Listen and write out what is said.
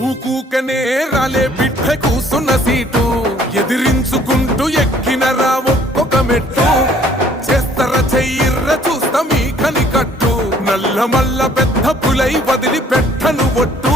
ఊకూకనే రాలే బిడ్డ కూసున్న సీటు ఎదిరించుకుంటూ ఎక్కినరా ఒక్కొక్క మెట్టు చేస్తర చెయ్యిర్ర చూస్తా మీ కనికట్టు నల్ల మల్ల పెద్ద పులై వదిలి పెట్టను ఒట్టు